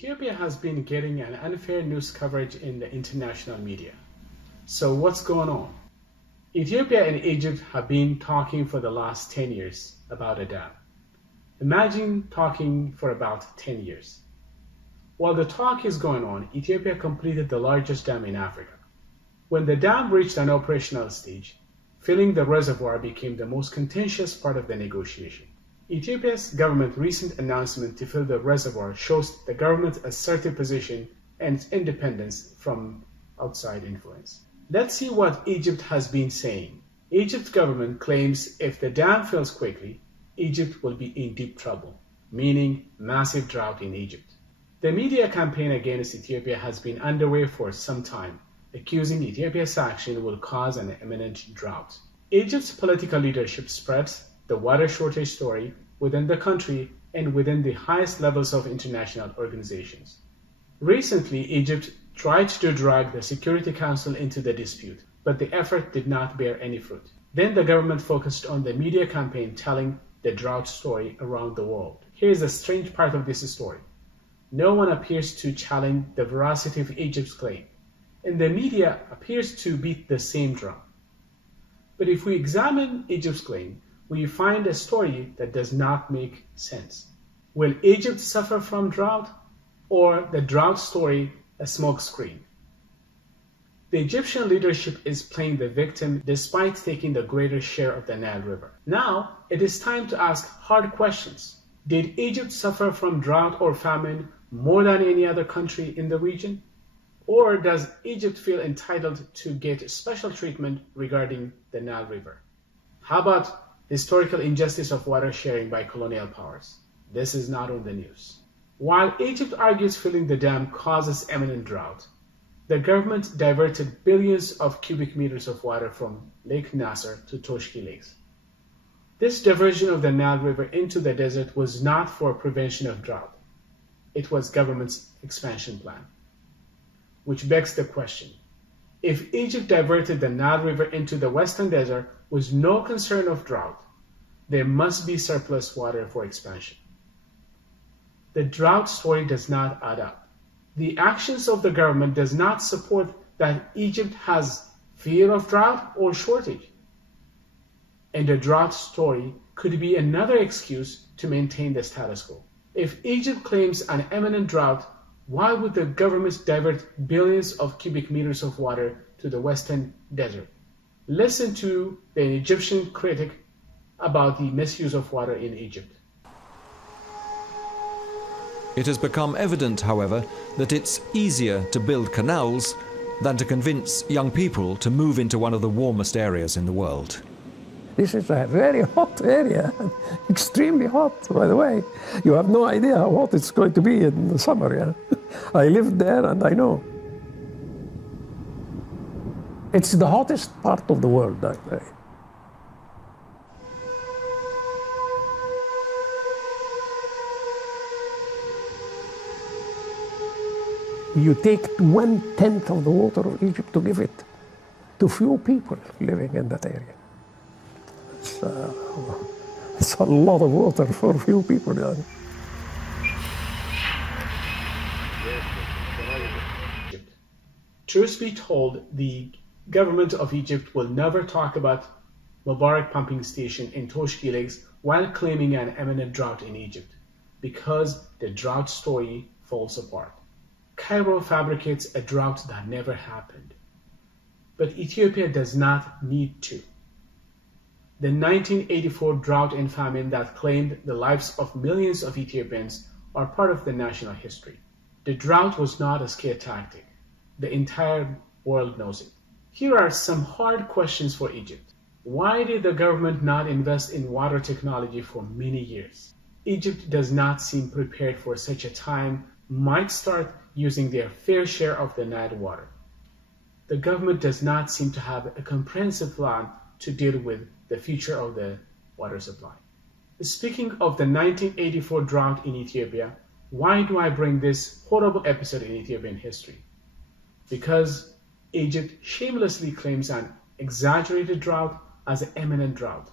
Ethiopia has been getting an unfair news coverage in the international media. So what's going on? Ethiopia and Egypt have been talking for the last 10 years about a dam. Imagine talking for about 10 years. While the talk is going on, Ethiopia completed the largest dam in Africa. When the dam reached an operational stage, filling the reservoir became the most contentious part of the negotiation. Ethiopia's government's recent announcement to fill the reservoir shows the government's assertive position and its independence from outside influence. Let's see what Egypt has been saying. Egypt's government claims if the dam fills quickly, Egypt will be in deep trouble, meaning massive drought in Egypt. The media campaign against Ethiopia has been underway for some time, accusing Ethiopia's action will cause an imminent drought. Egypt's political leadership spreads the water shortage story within the country and within the highest levels of international organizations. Recently, Egypt tried to drag the Security Council into the dispute, but the effort did not bear any fruit. Then the government focused on the media campaign telling the drought story around the world. Here's the strange part of this story. No one appears to challenge the veracity of Egypt's claim, and the media appears to beat the same drum. But if we examine Egypt's claim, we find a story that does not make sense. Will Egypt suffer from drought, or the drought story a smokescreen? The Egyptian leadership is playing the victim despite taking the greater share of the Nile River. Now, it is time to ask hard questions. Did Egypt suffer from drought or famine more than any other country in the region? Or does Egypt feel entitled to get special treatment regarding the Nile River? How about historical injustice of water sharing by colonial powers? This is not on the news. While Egypt argues filling the dam causes imminent drought, the government diverted billions of cubic meters of water from Lake Nasser to Toshki lakes. This diversion of the Nile River into the desert was not for prevention of drought. It was government's expansion plan. Which begs the question, if Egypt diverted the Nile River into the western desert with no concern of drought, there must be surplus water for expansion. The drought story does not add up. The actions of the government does not support that Egypt has fear of drought or shortage. And the drought story could be another excuse to maintain the status quo. If Egypt claims an imminent drought, why would the government divert billions of cubic meters of water to the western desert? Listen to the Egyptian critic about the misuse of water in Egypt. It has become evident, however, that it's easier to build canals than to convince young people to move into one of the warmest areas in the world. This is a very hot area, extremely hot, by the way. You have no idea how hot it's going to be in the summer. Yeah? I lived there and I know. It's the hottest part of the world, actually. You take 1/10 of the water of Egypt to give it to few people living in that area. It's a lot of water for few people. Yeah. Truth be told, the government of Egypt will never talk about Mubarak pumping station in Toshki lakes while claiming an imminent drought in Egypt, because the drought story falls apart. Cairo fabricates a drought that never happened. But Ethiopia does not need to. The 1984 drought and famine that claimed the lives of millions of Ethiopians are part of the national history. The drought was not a scare tactic. The entire world knows it. Here are some hard questions for Egypt. Why did the government not invest in water technology for many years? Egypt does not seem prepared for such a time, might start using their fair share of the Nile water. The government does not seem to have a comprehensive plan to deal with the future of the water supply. Speaking of the 1984 drought in Ethiopia, why do I bring this horrible episode in Ethiopian history? Because Egypt shamelessly claims an exaggerated drought as an imminent drought.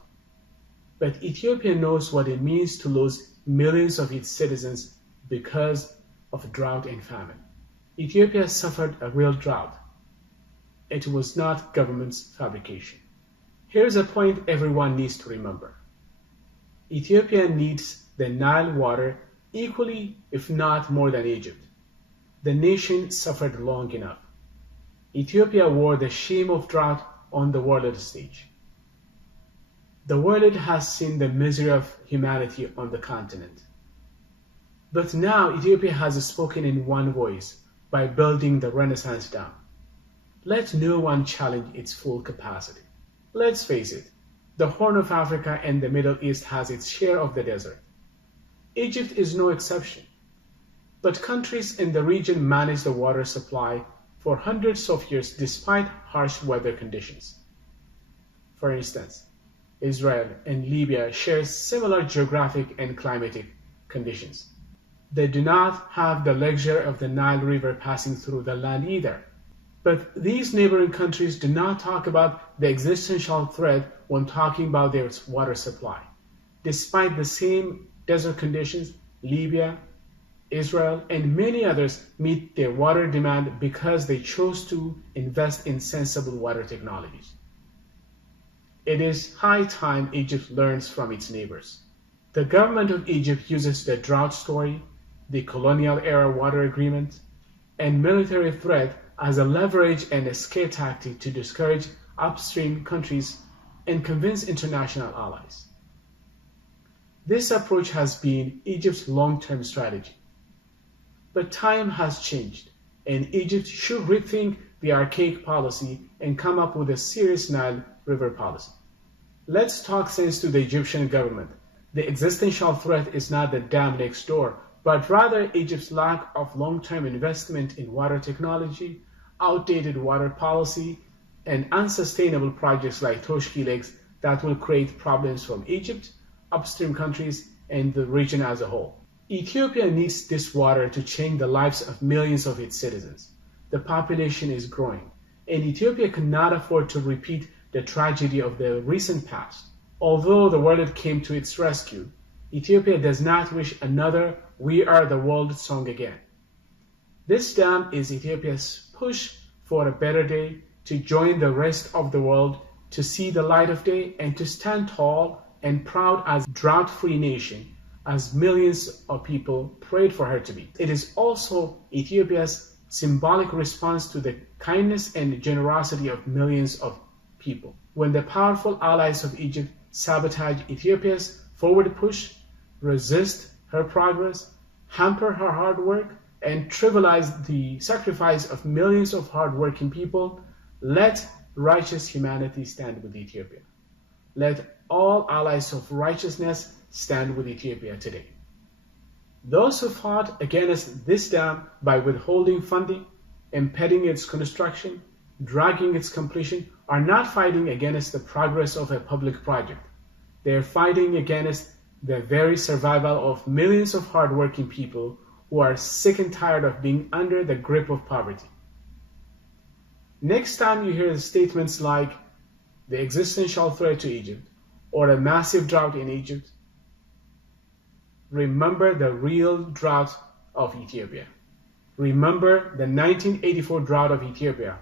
But Ethiopia knows what it means to lose millions of its citizens because of drought and famine. Ethiopia suffered a real drought. It was not government's fabrication. Here's a point everyone needs to remember. Ethiopia needs the Nile water equally, if not more than Egypt. The nation suffered long enough. Ethiopia wore the shame of drought on the world stage. The world has seen the misery of humanity on the continent. But now Ethiopia has spoken in one voice by building the Renaissance Dam. Let no one challenge its full capacity. Let's face it, the Horn of Africa and the Middle East has its share of the desert. Egypt is no exception. But countries in the region manage the water supply for hundreds of years despite harsh weather conditions. For instance, Israel and Libya share similar geographic and climatic conditions. They do not have the luxury of the Nile River passing through the land either. But these neighboring countries do not talk about the existential threat when talking about their water supply. Despite the same desert conditions, Libya, Israel, and many others meet their water demand because they chose to invest in sensible water technologies. It is high time Egypt learns from its neighbors. The government of Egypt uses the drought story, the colonial era water agreement, and military threat as a leverage and a scare tactic to discourage upstream countries and convince international allies. This approach has been Egypt's long-term strategy. But time has changed, and Egypt should rethink the archaic policy and come up with a serious Nile River policy. Let's talk sense to the Egyptian government. The existential threat is not the dam next door, but rather Egypt's lack of long-term investment in water technology, outdated water policy, and unsustainable projects like Toshki Lakes that will create problems from Egypt, upstream countries, and the region as a whole. Ethiopia needs this water to change the lives of millions of its citizens. The population is growing, and Ethiopia cannot afford to repeat the tragedy of the recent past. Although the world came to its rescue, Ethiopia does not wish another "We Are the World" song again. This dam is Ethiopia's push for a better day, to join the rest of the world, to see the light of day, and to stand tall and proud as a drought-free nation, as millions of people prayed for her to be. It is also Ethiopia's symbolic response to the kindness and generosity of millions of people. When the powerful allies of Egypt sabotage Ethiopia's forward push, resist her progress, hamper her hard work, and trivialize the sacrifice of millions of hard-working people, let righteous humanity stand with Ethiopia. Let all allies of righteousness stand with Ethiopia today. Those who fought against this dam by withholding funding, impeding its construction, dragging its completion, are not fighting against the progress of a public project. They are fighting against the very survival of millions of hardworking people who are sick and tired of being under the grip of poverty. Next time you hear statements like the existential threat to Egypt or a massive drought in Egypt, remember the real drought of Ethiopia. Remember the 1984 drought of Ethiopia.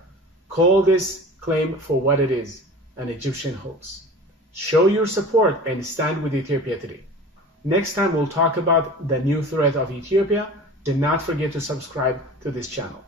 Call this claim for what it is, an Egyptian hoax. Show your support and stand with Ethiopia today. Next time we'll talk about the new threat of Ethiopia. Do not forget to subscribe to this channel.